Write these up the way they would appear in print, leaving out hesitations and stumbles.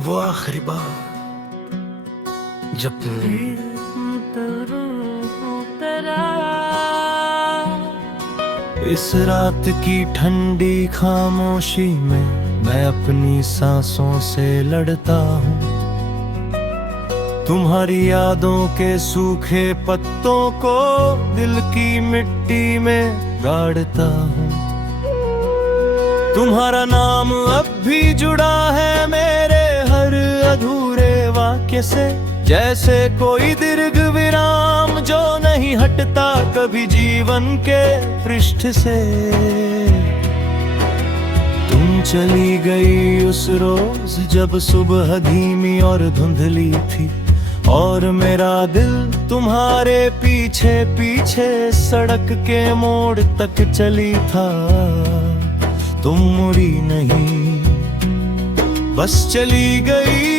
वो आखिरी बार जब इस रात की ठंडी खामोशी में मैं अपनी सांसों से लड़ता हूँ, तुम्हारी यादों के सूखे पत्तों को दिल की मिट्टी में गाड़ता हूँ। तुम्हारा नाम अब भी जुड़ा है मेरे हर अधूरे वाक्य से, जैसे कोई दीर्घ विराम जो नहीं हटता कभी जीवन के पृष्ठ से। तुम चली गई उस रोज जब सुबह धीमी और धुंधली थी, और मेरा दिल तुम्हारे पीछे पीछे सड़क के मोड़ तक चली था। तुम मुड़ी नहीं, बस चली गई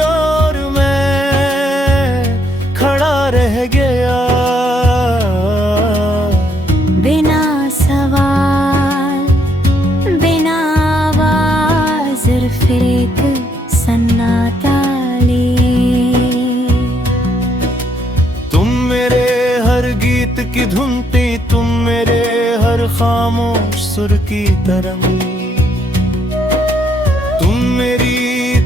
और मैं खड़ा रह गया। बिना सवाल बिना आवाज सिर्फ एक सन्नाटा लिए। तुम मेरे हर गीत की धुन थी, तुम मेरे हर खामोश सुर की तरंग, तुम मेरी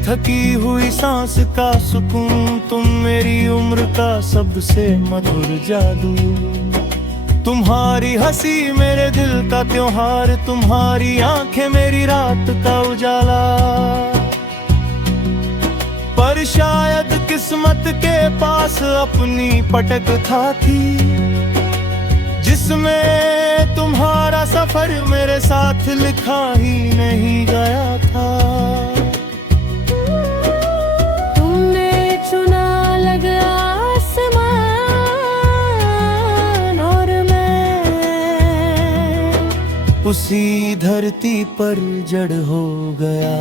थकी हुई सांस का सुकून, तुम मेरी उम्र का सबसे मधुर जादू। तुम्हारी हंसी मेरे दिल का त्योहार, तुम्हारी आंखें मेरी रात का उजाला। पर शायद किस्मत के पास अपनी पटक था थी, जिसमें तुम्हारा सफर मेरे साथ लिखा ही नहीं गया था। तुमने चुना अलग आसमान और मैं उसी धरती पर जड़ हो गया।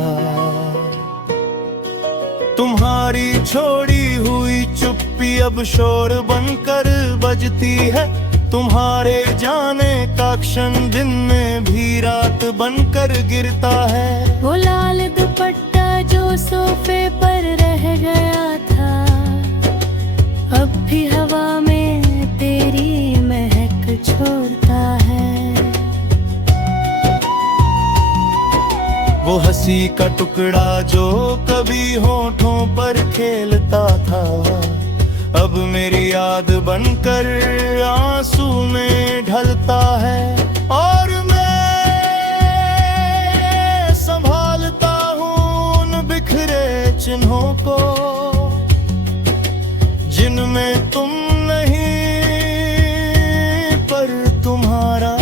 तुम्हारी छोड़ी हुई चुप्पी अब शोर बनकर बजती है, तुम्हारे जाने का क्षण दिन में भी रात बनकर गिरता है। वो लाल दुपट्टा जो सोफे पर रह गया था, अब भी हवा में तेरी महक छोड़ता है। वो हंसी का टुकड़ा जो कभी होठों पर खेलता था, अब मेरी याद बनकर आंसू में ढलता है। और मैं संभालता हूँ उन बिखरे चिन्हों को, जिनमें तुम नहीं पर तुम्हारा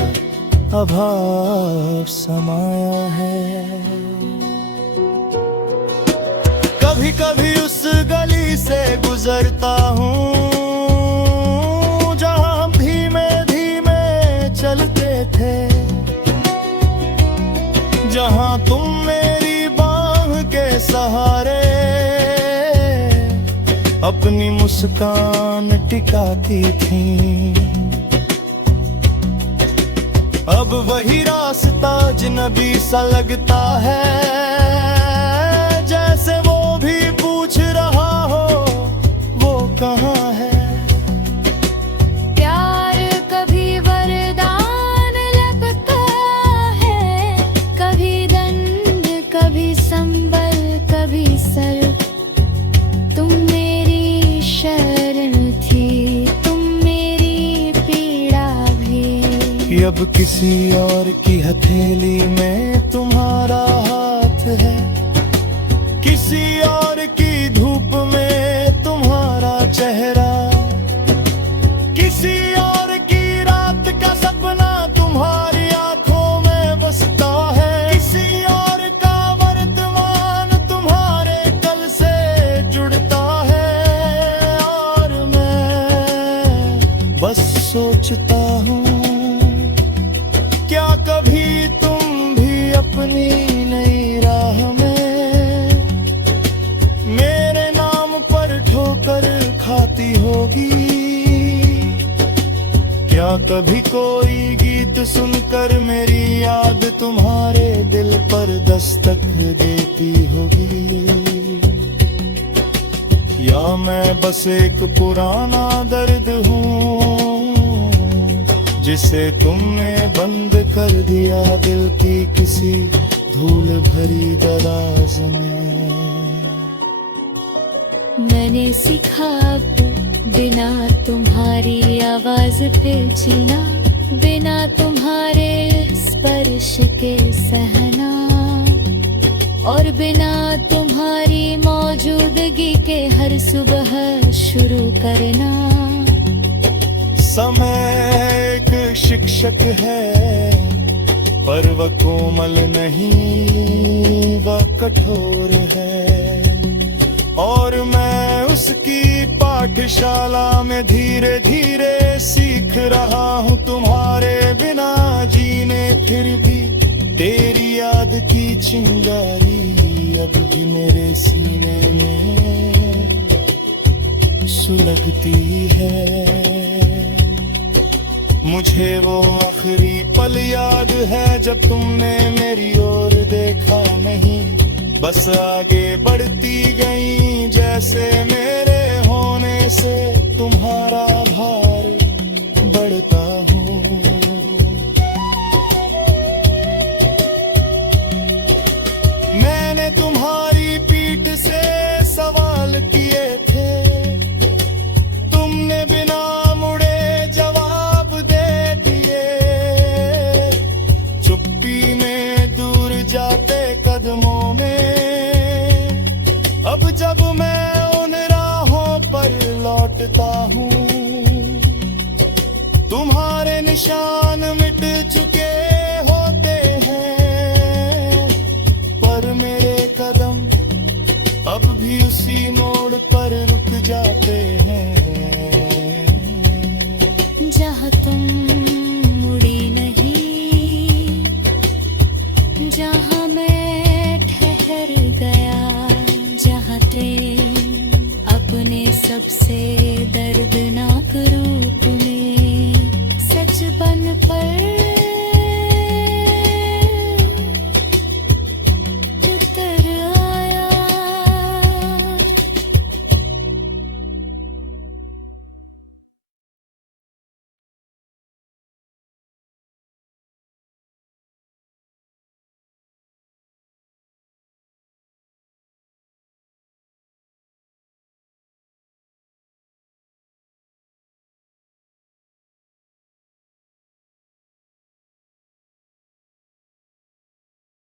अभाव समाया है। कभी कभी उस गली से गुजरता हूँ जहाँ धीमे धीमे चलते थे, जहाँ तुम मेरी बाह के सहारे अपनी मुस्कान टिकाती थी। अब वही रास्ता अजनबी सा लगता है, जैसे वो भी पूछ रहा हो वो कहाँ है। प्यार कभी वरदान लगता है, कभी दंड कभी संबल कभी सर। तुम मेरी शरण थी, तुम मेरी पीड़ा भी। अब किसी और की हथेली में तुम्हारा हाथ है, किसी और की धूप में तुम्हारा चेहरा, किसी और की रात का सपना तुम्हारी आंखों में बसता है, किसी और का वर्तमान तुम्हारे कल से जुड़ता है। और मैं बस सोचता हूँ, क्या कभी तुम भी अपनी नई राह में मेरे नाम पर ठोकर खाती होगी? क्या कभी कोई गीत सुनकर मेरी याद तुम्हारे दिल पर दस्तक देती होगी, या मैं बस एक पुराना दर्द हूँ जिसे तुमने बंद कर दिया दिल की किसी धूल भरी दराज में। मैंने सीखा अब बिना तुम्हारी आवाज पे जीना, बिना तुम्हारे स्पर्श के सहना, और बिना तुम्हारी मौजूदगी के हर सुबह शुरू करना। समय एक शिक्षक है पर वह कोमल नहीं, वह कठोर है, और मैं उसकी पाठशाला में धीरे धीरे सीख रहा हूँ तुम्हारे बिना जीने। फिर भी तेरी याद की चिंगारी अब भी मेरे सीने में सुलगती है। मुझे वो आखिरी पल याद है जब तुमने मेरी ओर देखा नहीं, बस आगे बढ़ती गई जैसे मेरे होने से तुम्हारा भार बढ़ता हूँ। मैंने तुम्हारी पीठ से सवाल किए थे, तुमने बिना मुड़े जवाब दे दिए। चुप्पी में दूर जाते कदमों में, अब जब मैं उन राहों पर लौटता हूँ, तुम्हारे निशान मिट चुके होते हैं, पर मेरे कदम अब भी उसी मोड़ पर रुक जाते हैं जहाँ तुम मुड़ी नहीं, जहाँ